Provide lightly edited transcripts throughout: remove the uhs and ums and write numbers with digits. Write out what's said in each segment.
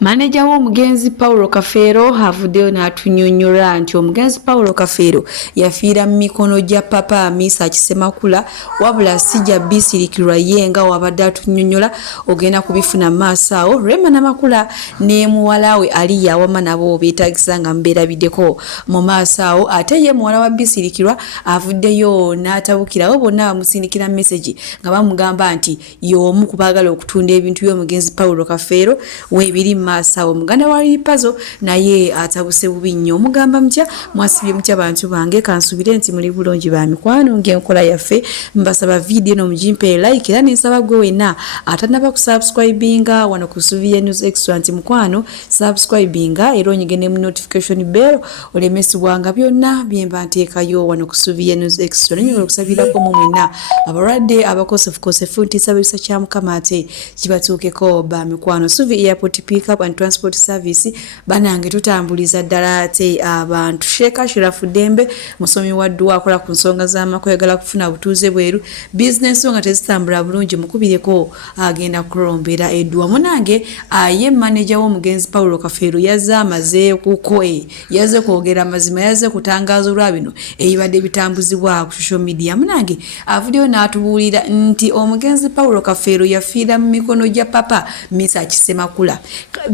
Manager w'omugenzi Paulo Kafeero avuddeyo n'atunyonnyola nti omugenzi Paulo Kafeero yafiira mu mikono gya Papa Hamisa Kisemakula wabula sijja bisirikirwa ye nga wabadde atunyonnyola ogenda kubifuna maaso awo. Rema Namakula ne muwala we Aliya awama nabo beetagisa nga mbeerabiddeko mu maaso awo, ate ye muwala wa bisirikirwa avuddeyo n'atabukirawo, bonna bamusindikira message nga bamugamba nti y'omu ku baagala okutunda ebintu by'omugenzi Paulo Kafeero weebiri maaso. Muganda wa Lipazo naye atabuse bubi nnyo. Omugamba mutya mwasibye mutya bantu bange, kansubire nti muli bulungi ba mikwano ng'enkola yaffe. Mbasaba video no mujimpe like era nsaba gwe wenna atanaba ku subscribinga wano ku Suvia News Extra nti mukwano subscribinga era onyigene mu notification bell olemesibwanga byonna byemba nteekayo wano ku Suvia News Extra. Nenyo okusabirako mu mwenna abalwadde abakosefu nti sabisa kya Mukama ate kibatuukeko ba mikwano. Suvia Airport Pick Up and Transport Service banange tutambuliza ddala ate abantu. Sheikh Ashrafu Dembe musomi wa dduwa akola ku nsonga z'amakwegala kufuna butuuze bweru business nga tezitambula bulungi mukubireko agenda kulombera edduwa. Munange aye manager w'omugenzi Paulo Kafeero yazze amaze kuko yazze kwogera mazima, yazze kutangaza olwabino ebibadde bitambuzibwa ku social media. Munange avuddeyo n'atubuulira nti omugenzi Paulo Kafeero yafiira mu mikono gya Papa Hamisa Kisemakula.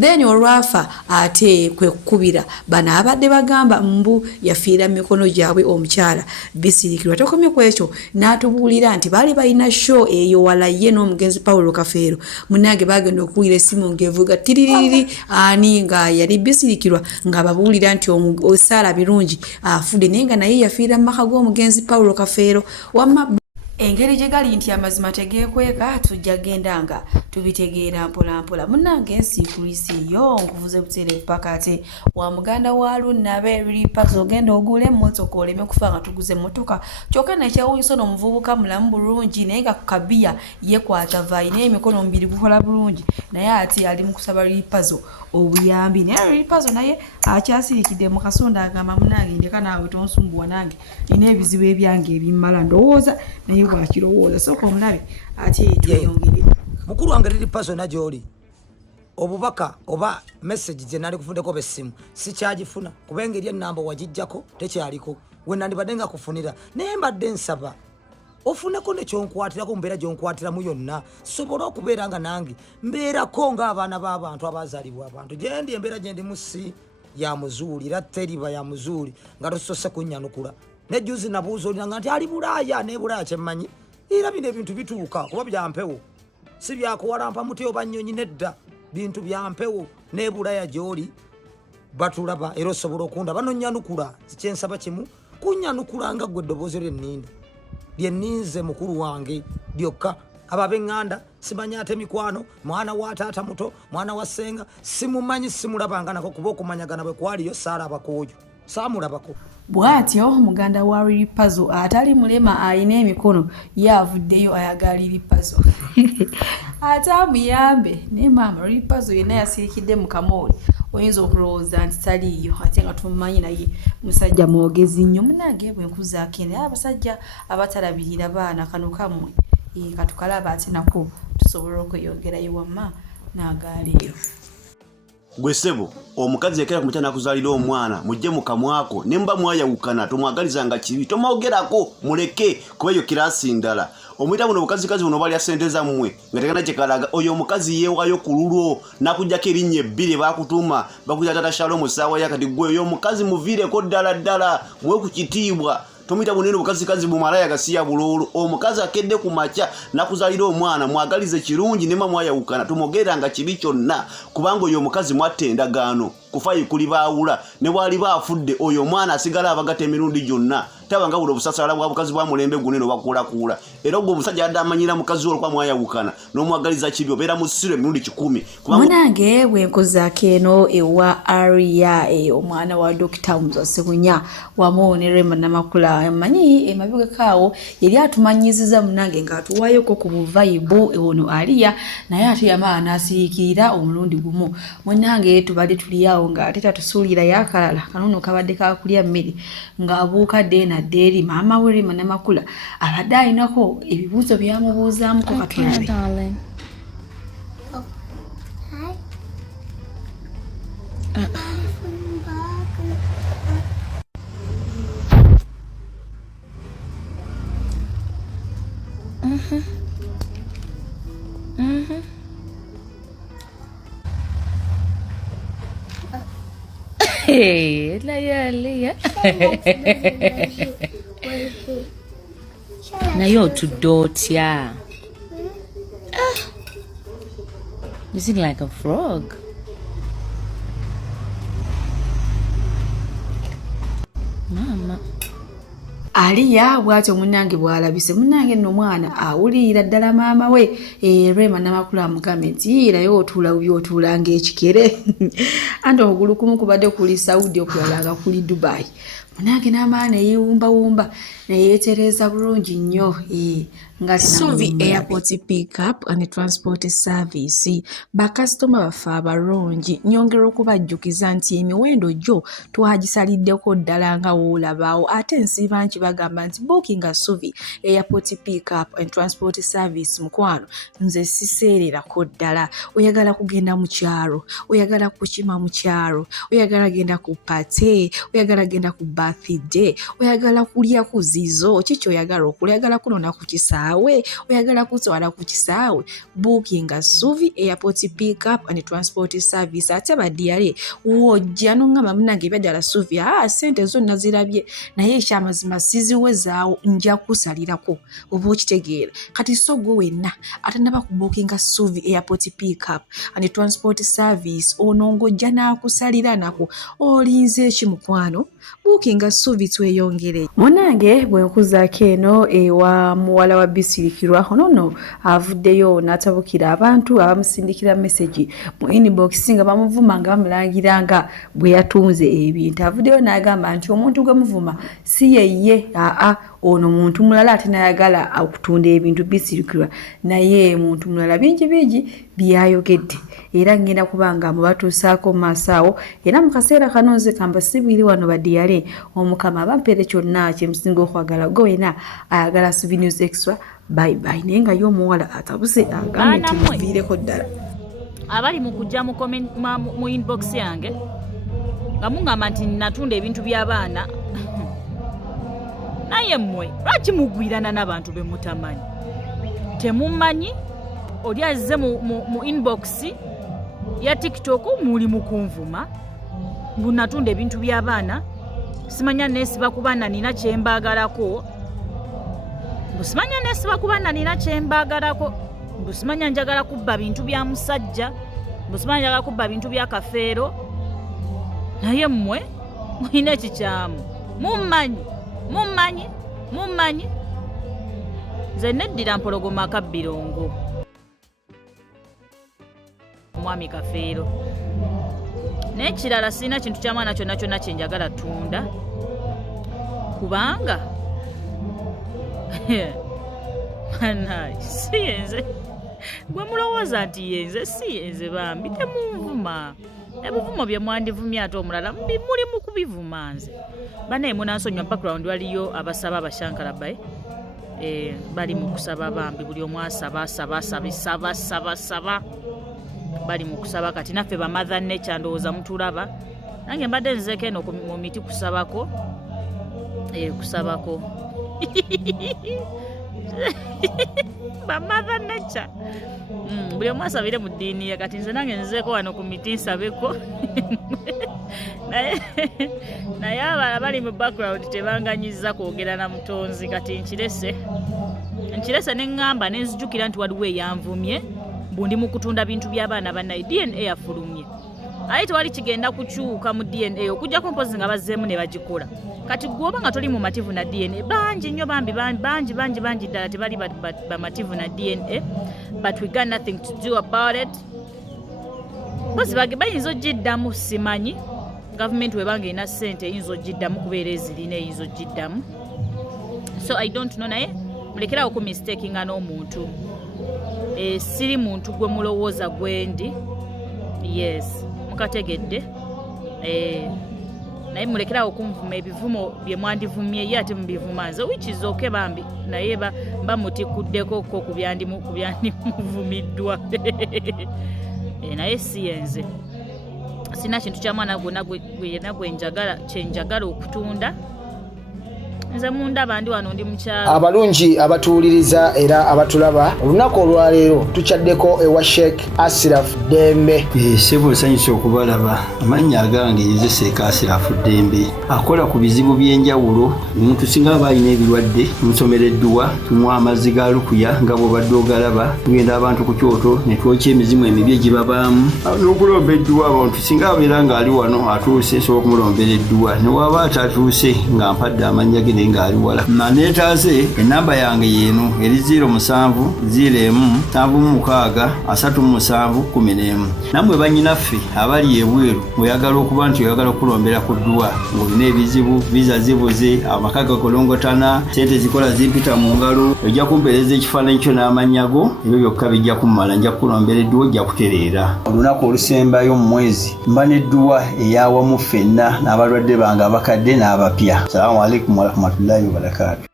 Then olwafa ate kwe kukubira bana abadde bagamba mbu yafiira mu mikono gyabwe omukyala bisirikirwa. Tokomye ku ekyo n'atubuulira nti baali balina show eyo wala ye n'omugenzi Paulo Kafeero. Munange bagenda okuwulira essimu ng'evuga tiririri ani nga yali bisirikirwa nga babuulira nti osaala birungi afudde naye nga naye yafiira mu maka g'omugenzi Paulo Kafeero. Wamma engeri gye gali nti amazima tegeekweka tujja genda nga tubitegeera mpola mpola. Munnange ensiikulisi yo nkuvuze butereevu paka ate wa muganda wa Lunabe Lipazo ogenda ogula emmotoka oleme kufa nga tuguze emmotoka. Kyokka nekyewuunyisa ono omuvubuka mulamu bulungi naye nga ku kabiya yekwata vayi naye emikono omubiri gukola bulungi naye ate ali mu kusaba Lipazo obuyambi. Naye Lipazo naye akyasirikidde mu kasonda agamba munnange ndeka naawe tonsumbuwa nange nina ebizibu ebyange ebimmala ndowooza naye bwakirowooza sooka omulabe ate tweyongere. Mukuru wange Lipazo na gy'oli obubaka oba message gye nali kufundeko bessimu sikyagifuna kuba engeri ennamba wagijjako tekyaliko we nandibadde nga kufunira naye mbadde nsaba ofuneko nekyonkwatiraku mbeera gyonkwatiramu yonna sobola okubeera nga nange mbeerako ng'abaana b'abantu abazaalibwa abantu gyendi embeera gyendimu si ya muzuuli era teriba ya muzuuli nga tosose kunnyanukula nejjuzi nabuuza olinanga nti ali Bulaaya ne Bulaaya kyemmanyi era bino ebintu bituuka kuba byampewo si byakuwalampa muti oba nnyonyi nedda bintu byampewo ne Bulaaya gy'oli batulaba era osobola okundaba nonnyanukula kyensaba kimu kunnyanukula nga ggwe eddoboozi lyenninda lyenninze mukulu wange lyokka ababeŋŋanda simanyi ate mikwano mwana wa taata muto mwana wa ssenga simumanyi simulabanga nako kuba okumanyagana bwe kwaliyo saalabakooyo saamulabako. Bw'atyo muganda wa Lipazo atali mulema ayina emikono yavuddeyo ayagala Lipazo ate amuyambe naye maama Lipazo yenna yasirikidde mu kamooli oyinza okulowooza nti taliiyo ate nga tumumanyi naye musajja mwogezi nnyo. Munange bwe nkuzaako naye abasajja abatalabirira baana kano kammwe katukalaba ate nako tusobola okweyongerayo wamma n'agaaleero. Gwe ssebo omukazi yakera ku mutya nakuzaalira omwana mujje mu kamwako ne mba mwayawukana tomwagalizanga kibi tomwogerako muleke kuba eyo kirasi ndala omuyita buno bukazikazi buno balya ssente zammwe nga tekana kyekalaga oyo omukazi yeewayo ku lulwo nakujjako erinnya ebbiri baakutuma bakujja tata Shalom ssaawa yakati gwe oyo omukazi muviireko ddala ddala muwe ku kitiibwa tomuyita bunene bukazikazi bumalaya gasiya buloolo omukazi akedde ku makya nakuzaalira omwana mwagalize kirungi nema mwayawukana tomwogeranga kibi kyonna kubanga oyo omukazi mwatta endagaano kufayi kuli baawula ne bwali baafudde oyo omwana asigala abagata emirundi gyonna tabanga buli obusasala bwa bukazi bwa mulembe gunene obakuulakuula era ogwo omusajja adde amanyira mukazi olwo kwa mwayawukana n'omwagaliza kibi obeera mu ssiro emirundi 10. Munange bwe nkozaako eno ewa Aria omwana wa Dr. Muzasebunya wamu ne Rema Namakula manyi emabegakaawo yali atumanyiziza munange ng'atuwaayoko ku buvaibu ono Aria naye ate yamaa n'asiriikirira omulundi gumu. Munange tubadde tuliawo nga ate tatusuulira yakalala kanono kabadde kakulya mmere ng'abuuka ddeena ddeeri maama we Rema Namakula abadde alinako ebibuuzo byamubuuzaamuko katulabe. Hey, Leah. Now you're too dirty. You sing like a frog. Mama. Aliya bwatyo munnange bwalabise munnange nno mwana awulira ddala maama we Rema Namakula amugambe nti irayo otuula by'otuula ng'ekikere anti okugulu kumu kubadde kuli Saudi okulala nga kuli Dubai munnange n'amaana yeewumbawumba neyeetereza bulungi nnyo Suvi Airport Pickup and Transport Service bakasitoma baffe abalungi nyongera okubajjukiza nti emiwendo gyo twagisaliddeko ddala nga woolabaawo ate nsiiba nti bagamba nti bookinga Suvi Airport Pickup and Transport Service mukwano nze siseererako ddala oyagala kugenda mu kyalo oyagala kukima mu kyalo oyagala genda ku pate oyagala genda ku birthday oyagala kulya ku zizo kiki oyagala okulya oyagala kunona ku kisaawe oyagala kutwala ku kisaawe bookinga Suvi Airport Pickup and Transport Service ate badiyale wojja nongamba munange ebyadala Suvi sente zonna zirabye naye ekyamazima siziwezaawo nja kusalirako oba okitegeera kati so gwe wenna atanaba ku bookinga Suvi Airport Pickup and Transport Service ono ng'ojja n'akusalira nako olinze eki mukwano bookinga Suvi tweyongere munange bwe nkuzaako eno ewa muwala wa bisirikirwa ono avuddeyo n'atabukira abantu abamusindikira message mu inbox nga bamuvuma nga bamulangira nga bwe yatunze ebintu avuddeyo n'agamba nti omuntu gwe muvuma si yeye ono muntu mulala ate nayagala okutunda ebintu bisirikirwa naye muntu mulala bingi byayogedde era ngenda kubanga mubatuusaako maaso era mu kaseera kano nze kamba sibiri wano badiyale omukama abampeere kyonna kyemusinga okwagala gwe wena ayagala Suvi News Extra bye naye nga yo omuwala atabuse agambe nti muviireko ddala abali mu kujja mu inbox yange nga mungamba nti natunda ebintu by'abaana naye mmwe lwaki mugwirana n'abantu be mutamanyi temumanyi oli azze mu inbox ya TikTok muli mukunvuma mbunatunda ebintu by'abaana simanya nesiba kubaana nina kyembaagalako mbusimanya nesiba kubaana nina kyembaagalako mbusimanya njagala kubba bintu bya musajja mbusimanya njagala kubba bintu bya kafeero naye mmwe mulina ekikyamu mumanyi nze neddira mpologoma akabbirongo omwami kafeero n'ekirala sirina kintu ky'amaana kyonna kyenjagala tunda kubanga si yenze gwe mulowooza nti yenze si yenze bambi temunvuma ebivumo bye mwandivumye ate omulala muli mu kubivuma nze banaye munansonyiwa background waliyo abasaba abashankala baye bali mu kusaba bambi buli omu asaba bali mu kusaba kati naffe ba mother nature ndowooza mutulaba nange mbadde nzeko eno mu miti kusabako ba mother nature buli omu asabire mu ddiini ye kati nze nange nzeeko wano ku miti nsabeko naye abala bali mu background tebanganyiza kwogera na mutonzi kati nkirese neŋŋamba nenzijukira nti waliwo eyanvumye mbundi mu kutunda bintu by'abaana bannaye DNA yafulumye aye tewali kigenda kukyuka mu DNA okujjako mpozi nga bazzeemu ne bagikola kati gwoba nga toli mumativu na DNA bangi nnyo bangi ddala tebali bamativu na DNA but we got nothing to do about it mpozi bayinza ogiddamu simanyi gavumenti webanga erina ssente eyinza ogiddamu kubeera ezirina eyinza ogiddamu so I don't know naye mulekerawo ku mistakinga n'omuntu siri muntu gwe mulowooza gwendi yes mukategedde naye mulekerawo okunvuma ebivumo bye mwandivumye ye ate mubivuma nze wikizoke bambi naye bamutikuddeko ko ku byandimuvumiddwa naye si yenze sina kintu kya mwana gwonna kyenjagala okutunda. Nze mundaba ndi wano ndi mukyalo. Abalungi abatuwuliriza era abatulaba olunaku olwaleero tukyaddeko ewa Sheikh Ashraf Dembe. Ssebo nsanyusa okubalaba. Amannya agange ye Sheikh Ashraf Dembe akola ku bizibu by'enjawulo. Omuntu singa aba alina ebirwadde musomereddwa tunywa amazzi ga lukuya nga bw'obadde ogalaba tugenda abantu ku kyoto ne twokya emizimu emibi egibabaamu n'okulomba edduwa. Abantu singa abeera ng'ali wano atuuse sobola okumulombera edduwa ne waba atatuuse nga mpadde amannya ge ngali wala manetaze enamba yange yenu eri 0701763711 namwe banyinaffe abali ebweru oyagala okuba nti oyagala okulombera ku ddwa ng'olina ebizibu visa zibuze amakaga kolongotana sente zikola zimpita mu ngalo ojja kumpeereza ekifaananyi kyo n'amanyago ebyo byokka bijja kummala nja kukulombera edduwa ojja kutereera. Olunaku olusembayo mu mwezi mba n'edduwa eyawamu ffenna n'abalwadde bange abakadde n'abapya. Salaamu alaikum warahmatullahi wabarakatuh.